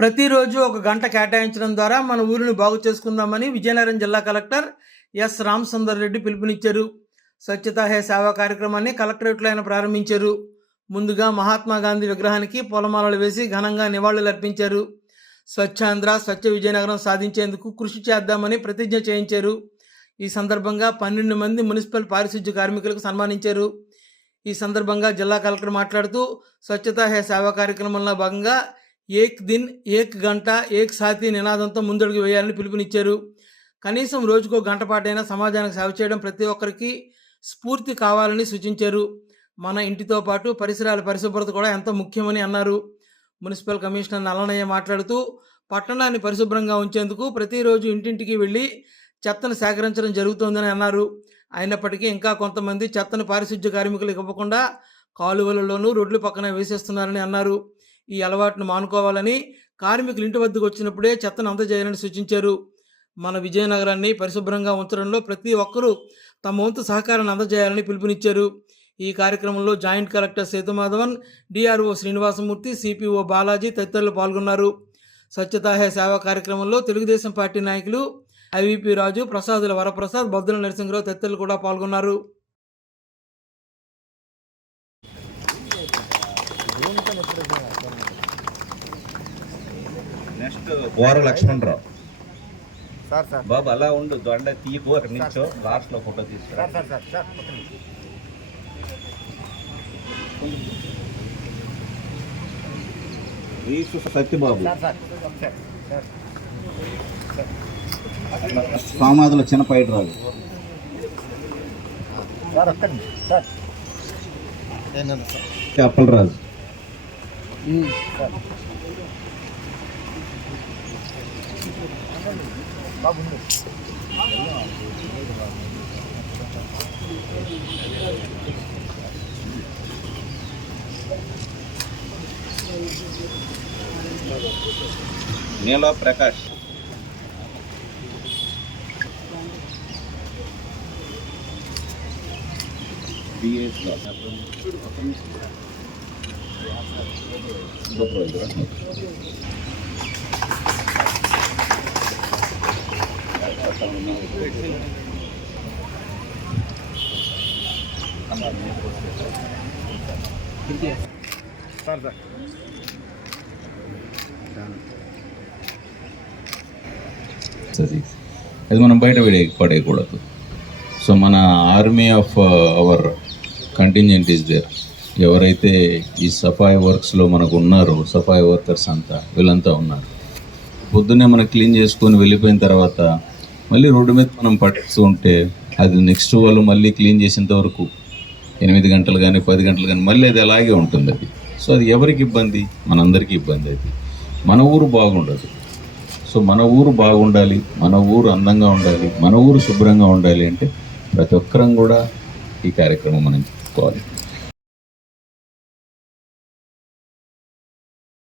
ప్రతిరోజు ఒక గంట కేటాయించడం ద్వారా మన ఊరిని బాగు చేసుకుందామని విజయనగరం జిల్లా కలెక్టర్ ఎస్ రామసుందర్ రెడ్డి పిలుపునిచ్చారు. స్వచ్ఛతా హే సేవా కార్యక్రమాన్ని కలెక్టరేట్లో ఆయన ప్రారంభించారు. ముందుగా మహాత్మా గాంధీ విగ్రహానికి పూలమాలలు వేసి ఘనంగా నివాళులు అర్పించారు. స్వచ్ఛాంధ్ర స్వచ్ఛ విజయనగరం సాధించేందుకు కృషి చేద్దామని ప్రతిజ్ఞ చేయించారు. ఈ సందర్భంగా పన్నెండు మంది మున్సిపల్ పారిశుద్ధ్య కార్మికులకు సన్మానించారు. ఈ సందర్భంగా జిల్లా కలెక్టర్ మాట్లాడుతూ స్వచ్ఛతా హే సేవా కార్యక్రమంలో భాగంగా ఏక్ దిన్ ఏక్ గంట ఏక్ సాతి నినాదంతో ముందడుగు వేయాలని పిలుపునిచ్చారు. కనీసం రోజుకో గంట పాటైనా సమాజానికి సేవ చేయడం ప్రతి ఒక్కరికి స్ఫూర్తి కావాలని సూచించారు. మన ఇంటితో పాటు పరిసరాల పరిశుభ్రత కూడా ఎంతో ముఖ్యమని అన్నారు. మున్సిపల్ కమిషనర్ నల్లనయ్య మాట్లాడుతూ పట్టణాన్ని పరిశుభ్రంగా ఉంచేందుకు ప్రతిరోజు ఇంటింటికి వెళ్ళి చెత్తను సేకరించడం జరుగుతోందని అన్నారు. అయినప్పటికీ ఇంకా కొంతమంది చెత్తను పారిశుద్ధ్య కార్మికులకు ఇవ్వకుండా కాలువలలోనూ రోడ్ల పక్కన వేసేస్తున్నారని అన్నారు. ఈ అలవాటును మానుకోవాలని కార్మికులు ఇంటి వద్దకు వచ్చినప్పుడే చెత్తను అందజేయాలని సూచించారు. మన విజయనగరాన్ని పరిశుభ్రంగా ఉంచడంలో ప్రతి ఒక్కరూ తమ వంతు సహకారాన్ని అందజేయాలని పిలుపునిచ్చారు. ఈ కార్యక్రమంలో joint collector Sethumadhavan DRO Srinivasamurthy CPO Balaji తదితరులు పాల్గొన్నారు. స్వచ్ఛతాహే సేవా కార్యక్రమంలో తెలుగుదేశం పార్టీ నాయకులు ఐవిపి రాజు ప్రసాదుల వరప్రసాద్ బద్దుల నరసింహరావు తదితరులు కూడా పాల్గొన్నారు. నెక్స్ట్ బోర లక్ష్మణరావు. Sir sir. బాబు అలా ఉండు దొండ తీయకు అక్కడ నిల్చో లాస్ట్లో ఫోటో తీసుకురా సార్ సార్ సార్ సార్ పక్కన. రీసు Satyababu. Sir sir sir sir. సామాదుల చిన్న పైట రాదు. అప్పలరాజు. నీలో ప్రకాష్ బిఎస్ లో సూపర్వైజర్ సార్ సార్ అది అది మనం బయట పడే పడేయకూడదు సో మన army of our contingent is there ఎవరైతే ఈ సఫాయి వర్క్స్లో మనకు ఉన్నారో సఫాయి వర్కర్స్ అంతా వీళ్ళంతా ఉన్నారు. పొద్దున్నే మనం క్లీన్ చేసుకొని వెళ్ళిపోయిన తర్వాత మళ్ళీ రోడ్డు మీద మనం పట్టిస్తూ ఉంటే అది నెక్స్ట్ వాళ్ళు మళ్ళీ క్లీన్ చేసేంత వరకు ఎనిమిది గంటలు కానీ పది గంటలు కానీ మళ్ళీ అది అలాగే ఉంటుంది అది. సో అది ఎవరికి ఇబ్బంది? మనందరికీ ఇబ్బంది అది. మన ఊరు బాగుండదు. సో మన ఊరు బాగుండాలి మన ఊరు అందంగా ఉండాలి మన ఊరు శుభ్రంగా ఉండాలి అంటే ప్రతి ఒక్కరం కూడా ఈ కార్యక్రమం మనం చెప్పుకోవాలి.